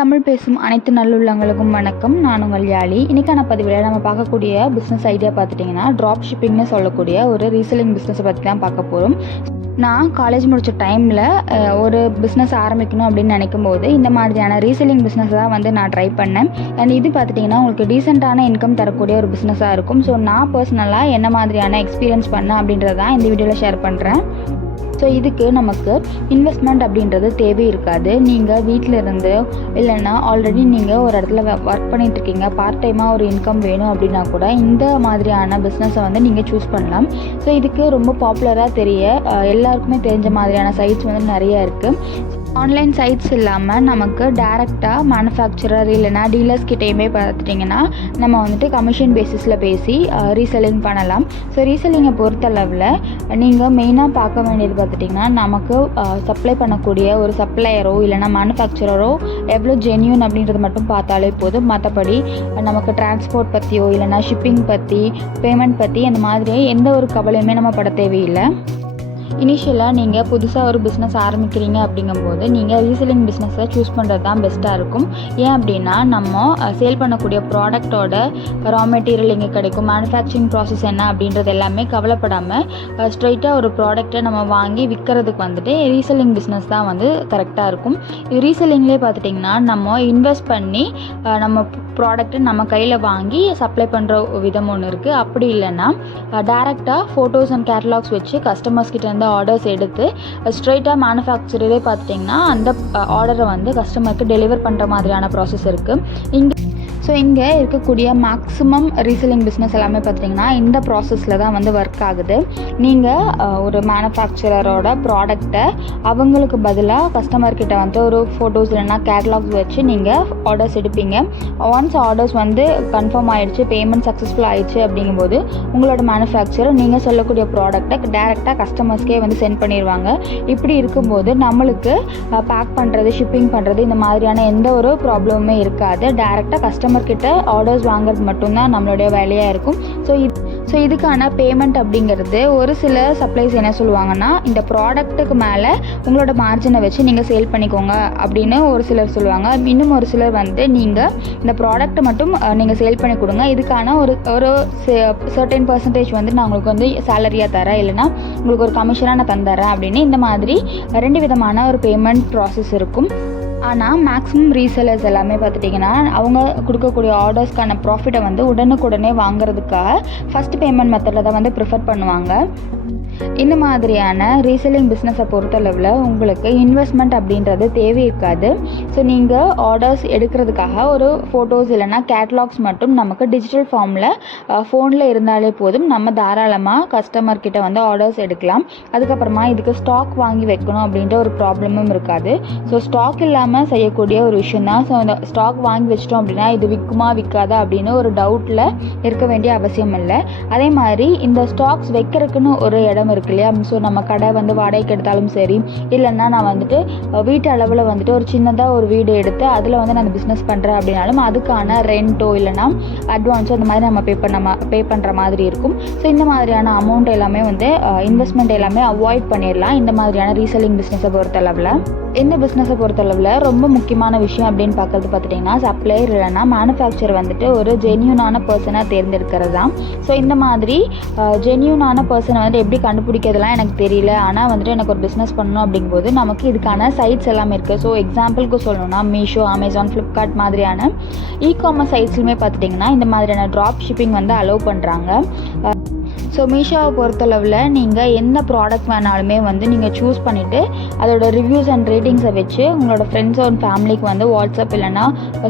தமிழ் பேசும் அனைத்து நல்லுள்ளங்களுக்கும் வணக்கம். நான் உங்கள் யாழி. இன்றைக்கான பதிவில் நம்ம பார்க்கக்கூடிய பிஸ்னஸ் ஐடியா பார்த்துட்டிங்கன்னா ட்ராப் ஷிப்பிங்னு சொல்லக்கூடிய ஒரு ரீசெல்லிங் பிஸ்னஸை பற்றி தான் பார்க்க போகிறோம். நான் காலேஜ் முடித்த டைமில் ஒரு பிஸ்னஸ் ஆரம்பிக்கணும் அப்படின்னு நினைக்கும் போது இந்த மாதிரியான ரீசெல்லிங் பிஸ்னஸ் தான் நான் ட்ரை பண்ணேன். அண்ட் இது பார்த்துட்டிங்கன்னா உங்களுக்கு டீசெண்டான இன்கம் தரக்கூடிய ஒரு பிஸ்னஸாக இருக்கும். ஸோ நான் பர்சனலாக என்ன மாதிரியான எக்ஸ்பீரியன்ஸ் பண்ணேன் அப்படின்றதான் இந்த வீடியோவில் ஷேர் பண்ணுறேன். ஸோ இதுக்கு நமக்கு இன்வெஸ்ட்மெண்ட் அப்படின்றது தேவை இருக்காது. நீங்கள் வீட்டில் இருந்து இல்லைன்னா ஆல்ரெடி நீங்கள் ஒரு இடத்துல ஒர்க் பண்ணிகிட்ருக்கீங்க, பார்ட் டைமாக ஒரு இன்கம் வேணும் அப்படின்னா கூட இந்த மாதிரியான பிஸ்னஸை நீங்கள் சூஸ் பண்ணலாம். ஸோ இதுக்கு ரொம்ப பாப்புலராக எல்லாருக்குமே தெரிஞ்ச மாதிரியான சைட்ஸ் நிறைய இருக்குது. ஆன்லைன் சைட்ஸ் இல்லாமல் நமக்கு டேரெக்டாக மேனுஃபேக்சரர் இல்லைனா டீலர்ஸ் கிட்டேயுமே பார்த்துட்டிங்கன்னா நம்ம கமிஷன் பேசிஸில் பேசி ரீசெல்லிங் பண்ணலாம். ஸோ ரீசெல்லிங்கை பொறுத்தளவில் நீங்கள் மெயினாக பார்க்க வேண்டியது பார்த்துட்டிங்கன்னா நமக்கு சப்ளை பண்ணக்கூடிய ஒரு சப்ளையரோ இல்லைனா மேனுஃபேக்சரரோ எவ்வளோ ஜென்யூன் அப்படின்றது மட்டும் பார்த்தாலே போதும். மற்றபடி நமக்கு டிரான்ஸ்போர்ட் பற்றியோ இல்லைனா ஷிப்பிங் பற்றி, பேமெண்ட் பற்றி அந்த மாதிரி எந்த ஒரு கவலையுமே நம்ம பட தேவையில்லை. இனிஷியலாக நீங்கள் புதுசாக ஒரு பிஸ்னஸ் ஆரம்பிக்கிறீங்க அப்படிங்கும்போது நீங்கள் ரீசெல்லிங் பிஸ்னஸை சூஸ் பண்ணுறது தான் பெஸ்ட்டாக இருக்கும். ஏன் அப்படின்னா நம்ம சேல் பண்ணக்கூடிய ப்ராடக்டோட ரா மெட்டீரியல் எங்கே கிடைக்கும், மேனுஃபேக்சரிங் ப்ராசஸ் என்ன அப்படின்றது எல்லாமே கவலைப்படாமல் ஸ்ட்ரைட்டாக ஒரு ப்ராடக்டை நம்ம வாங்கி விற்கிறதுக்கு ரீசெல்லிங் பிஸ்னஸ் தான் கரெக்டாக இருக்கும். இது ரீசெல்லிங்லேயே பார்த்துட்டிங்கன்னா நம்ம இன்வெஸ்ட் பண்ணி நம்ம ப்ராடக்ட்டை நம்ம கையில் வாங்கி சப்ளை பண்ணுற விதம் ஒன்று இருக்குது. அப்படி இல்லைன்னா டேரெக்டாக ஃபோட்டோஸ் அண்ட் கேட்டலாக்ஸ் வச்சு கஸ்டமர்ஸ் கிட்ட இருந்து ஆர்டர்ஸ் எடுத்து ஸ்ட்ரைட்டாக மேனுஃபேக்சரரே பார்த்துட்டிங்கன்னா அந்த ஆர்டரை கஸ்டமருக்கு டெலிவர் பண்ணுற மாதிரியான ப்ராசஸ் இருக்குது. இங்கே இருக்கக்கூடிய மேக்ஸிமம் ரீசெல்லிங் பிஸ்னஸ் எல்லாமே பார்த்திங்கன்னா இந்த ப்ராசஸில் தான் ஒர்க் ஆகுது. நீங்கள் ஒரு மேனுஃபேக்சரரோட ப்ராடக்டை அவங்களுக்கு பதிலாக கஸ்டமர்கிட்ட ஒரு ஃபோட்டோஸ் இல்லைனா கேட்லாக்ஸ் வச்சு நீங்கள் ஆர்டர்ஸ் எடுப்பீங்க. ஒன்ஸ் ஆர்டர்ஸ் கன்ஃபார்ம் ஆகிடுச்சு, பேமெண்ட் சக்ஸஸ்ஃபுல் ஆகிடுச்சு அப்படிங்கும்போது உங்களோட மேனுஃபேக்சரர் நீங்கள் சொல்லக்கூடிய ப்ராடக்டை டேரெக்டாக கஸ்டமர்ஸ்க்கே சென்ட் பண்ணிடுவாங்க. இப்படி இருக்கும்போது நம்மளுக்கு பேக் பண்ணுறது, ஷிப்பிங் பண்ணுறது இந்த மாதிரியான எந்த ஒரு ப்ராப்ளமுமே இருக்காது. டேரெக்டாக கஸ்டமர் கிட்ட ஆர்டர்ஸ் வாங்குறது மட்டும்தான் நம்மளுடைய வேலையாக இருக்கும். ஸோ இதுக்கான பேமெண்ட் அப்படிங்கிறது ஒரு சில சப்ளைஸ் என்ன சொல்லுவாங்கன்னா, இந்த ப்ராடக்ட்டுக்கு மேலே உங்களோட மார்ஜினை வச்சு நீங்கள் சேல் பண்ணிக்கோங்க அப்படின்னு ஒரு சிலர் சொல்லுவாங்க. இன்னும் ஒரு சிலர் நீங்கள் இந்த ப்ராடக்ட்டை மட்டும் நீங்கள் சேல் பண்ணி கொடுங்க, இதுக்கான ஒரு சர்டன் பர்சன்டேஜ் நான் உங்களுக்கு சேலரியாக தரேன் இல்லைனா உங்களுக்கு ஒரு கமிஷனாக நான் தந்துடுறேன் அப்படின்னு இந்த மாதிரி ரெண்டு விதமான ஒரு பேமெண்ட் ப்ராசஸ் இருக்கும். ஆனால் மேக்ஸிமம் ரீசெல்லர்ஸ் எல்லாமே பார்த்துட்டிங்கன்னா அவங்க கொடுக்கக்கூடிய ஆர்டர்ஸ்க்கான ப்ராஃபிட்டை உடனுக்குடனே வாங்குறதுக்காக ஃபஸ்ட் பேமெண்ட் மெத்தடில் தான் ப்ரிஃபர் பண்ணுவாங்க. இந்த மாதிரியான ரீசெல்லிங் பிஸ்னஸை பொறுத்தளவில் உங்களுக்கு இன்வெஸ்ட்மெண்ட் அப்படின்றது தேவை இருக்காது. ஸோ நீங்கள் ஆர்டர்ஸ் எடுக்கிறதுக்காக ஒரு ஃபோட்டோஸ் இல்லைனா கேட்லாக்ஸ் மட்டும் நமக்கு டிஜிட்டல் ஃபார்மில் ஃபோனில் இருந்தாலே போதும். நம்ம தாராளமாக கஸ்டமர்கிட்ட ஆர்டர்ஸ் எடுக்கலாம். அதுக்கப்புறமா இதுக்கு ஸ்டாக் வாங்கி வைக்கணும் அப்படின்ற ஒரு ப்ராப்ளமும் இருக்காது. ஸோ ஸ்டாக் இல்லாமல் செய்யக்கூடிய ஒரு விஷயம் தான். ஸோ அந்த ஸ்டாக் வாங்கி வச்சிட்டோம் அப்படின்னா இது விற்குமா விற்காதா அப்படின்னு ஒரு டவுட்டில் இருக்க வேண்டிய அவசியம் இல்லை. அதே மாதிரி இந்த ஸ்டாக்ஸ் வைக்கிறதுக்குன்னு ஒரு இடம் இருக்கு இல்லையா. ஸோ நம்ம கடை வாடகைக்கு எடுத்தாலும் சரி, இல்லைன்னா நான் வீட்டு அளவில் ஒரு சின்னதாக ஒரு வீடு எடுத்து அதில் நான் அந்த பிஸ்னஸ் பண்ணுறேன் அப்படின்னாலும் அதுக்கான ரெண்ட்டோ இல்லைனா அட்வான்ஸோ அந்த மாதிரி நம்ம பே பண்ணுற மாதிரி இருக்கும். ஸோ இந்த மாதிரியான அமௌண்ட் எல்லாமே இன்வெஸ்ட்மெண்ட் எல்லாமே அவாய்ட் பண்ணிடலாம் இந்த மாதிரியான ரீசெல்லிங் பிஸ்னஸை பொறுத்தளவில். இந்த பிஸ்னஸை பொறுத்தளவில் ரொம்ப முக்கியமான விஷயம் அப்படின்னு பார்த்திங்கன்னா சப்ளையர் இல்லைனா மேனுஃபேக்சர் ஒரு ஜென்யூனான பர்சனாக தேர்ந்தெடுக்கிறது தான். ஸோ இந்த மாதிரி ஜென்யூனான பர்சனை எப்படி கண்டுபிடிக்கிறதுலாம் எனக்கு தெரியல, ஆனால் எனக்கு ஒரு பிஸ்னஸ் பண்ணணும் அப்படிங்கும்போது நமக்கு இதுக்கான சைட்ஸ் எல்லாமே இருக்குது. ஸோ எக்ஸாம்பிளுக்கு சொல்லணும்னா மீஷோ, அமேசான், ஃப்ளிப்கார்ட் மாதிரியான இ-காமர்ஸ் சைட்ஸ்லுமே பார்த்துட்டிங்கன்னா இந்த மாதிரியான ட்ராப் ஷிப்பிங் அலோவ் பண்ணுறாங்க. ஸோ மீஷோவை பொறுத்தளவில் நீங்கள் எந்த ப்ராடக்ட் வேணாலுமே நீங்கள் சூஸ் பண்ணிவிட்டு அதோட ரிவ்யூஸ் அண்ட் ரேட்டிங்ஸை வச்சு உங்களோட ஃப்ரெண்ட்ஸ் அண்ட் ஃபேமிலிக்கு வாட்ஸ்அப் இல்லைனா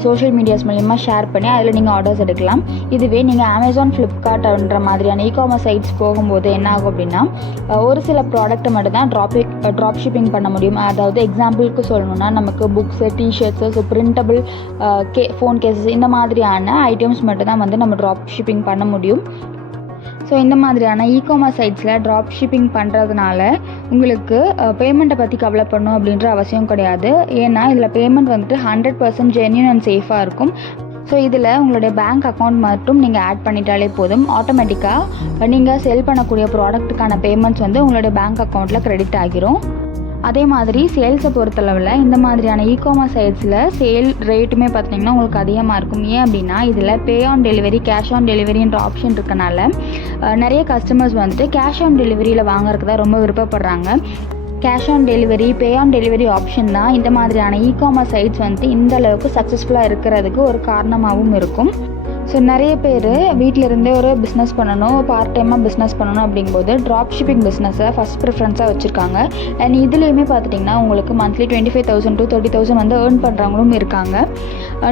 சோஷியல் மீடியாஸ் மூலிமா ஷேர் பண்ணி அதில் நீங்கள் ஆர்டர்ஸ் எடுக்கலாம். இதுவே நீங்கள் அமேசான், ஃப்ளிப்கார்ட்ன்ற மாதிரியான இ-காமர்ஸ் சைட்ஸ் போகும்போது என்ன ஆகும் அப்படின்னா ஒரு சில ப்ராடக்ட்டை மட்டும் தான் ட்ராப் ஷிப்பிங் பண்ண முடியும். அதாவது எக்ஸாம்பிளுக்கு சொல்லணும்னா நமக்கு books, T-shirts, so printable phone cases இந்த மாதிரியான ஐட்டம்ஸ் மட்டும் தான் நம்ம ட்ராப் ஷிப்பிங் பண்ண முடியும். ஸோ இந்த மாதிரியான இ-காமர்ஸ் சைட்ஸில் ட்ராப் ஷிப்பிங் பண்ணுறதுனால உங்களுக்கு பேமெண்ட்டை பற்றி கவலைப்படணும் அப்படின்ற அவசியம் கிடையாது. ஏன்னா இதில் பேமெண்ட் 100% ஜென்யூன் அண்ட் சேஃபாக இருக்கும். ஸோ இதில் உங்களுடைய பேங்க் அக்கௌண்ட் மட்டும் நீங்கள் ஆட் பண்ணிட்டாலே போதும். ஆட்டோமேட்டிக்காக நீங்கள் செல் பண்ணக்கூடிய ப்ராடக்ட்டுக்கான பேமெண்ட்ஸ் உங்களுடைய பேங்க் அக்கௌண்ட்டில் கிரெடிட் ஆகிரும். அதே மாதிரி சேல்ஸை பொறுத்தளவில் இந்த மாதிரியான இ-காமர்ஸ் சைட்ஸில் சேல் ரேட்டுமே பார்த்திங்கன்னா உங்களுக்கு அதிகமாக இருக்கும். ஏன் அப்படின்னா இதில் pay on delivery, cash on டெலிவரின்ற ஆப்ஷன் இருக்கனால நிறைய கஸ்டமர்ஸ் வந்துட்டு கேஷ் ஆன் டெலிவரியில் வாங்குறதுக்கு தான் ரொம்ப விருப்பப்படுறாங்க. Cash on delivery, pay on delivery option தான் இந்த மாதிரியான இ-காமர்ஸ் சைட்ஸ் வந்துட்டு இந்த அளவுக்கு சக்ஸஸ்ஃபுல்லாக இருக்கிறதுக்கு ஒரு காரணமாகவும் இருக்கும். ஸோ நிறைய பேர் வீட்டில் இருந்தே ஒரு பிஸ்னஸ் பண்ணணும், பார்ட் டைமாக பிஸ்னஸ் பண்ணணும் அப்படிங்கும்போது ட்ராப் ஷிப்பிங் பிஸ்னஸை ஃபஸ்ட் ப்ரிஃபரன்ஸாக வச்சுருக்காங்க. அண்ட் இதுலேயுமே பார்த்துட்டிங்கன்னா உங்களுக்கு மந்த்லி 25,000 to 30,000 வந்து ஏர்ன் பண்ணுறவங்களும் இருக்காங்க.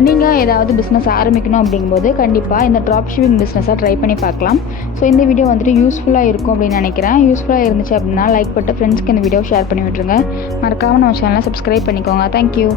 நீங்கள் ஏதாவது பிஸ்னஸ் ஆரம்பிக்கணும் அப்படிங்கும்போது கண்டிப்பாக இந்த ட்ராப் ஷிப்பிங் பிஸ்னஸை ட்ரை பண்ணி பார்க்கலாம். ஸோ இந்த வீடியோ வந்துட்டு யூஸ்ஃபுல்லாக இருக்கும் அப்படின்னு நினைக்கிறேன். யூஸ்ஃபுல்லாக இருந்துச்சு அப்படின்னா லைக் பண்ணிட்டு ஃப்ரெண்ட்ஸ்க்கு இந்த வீடியோ ஷேர் பண்ணி விட்டுருங்க. மறக்காமல் நம்ம சேனலை சப்ஸ்கிரைப் பண்ணிக்கோங்க. தேங்க்யூ.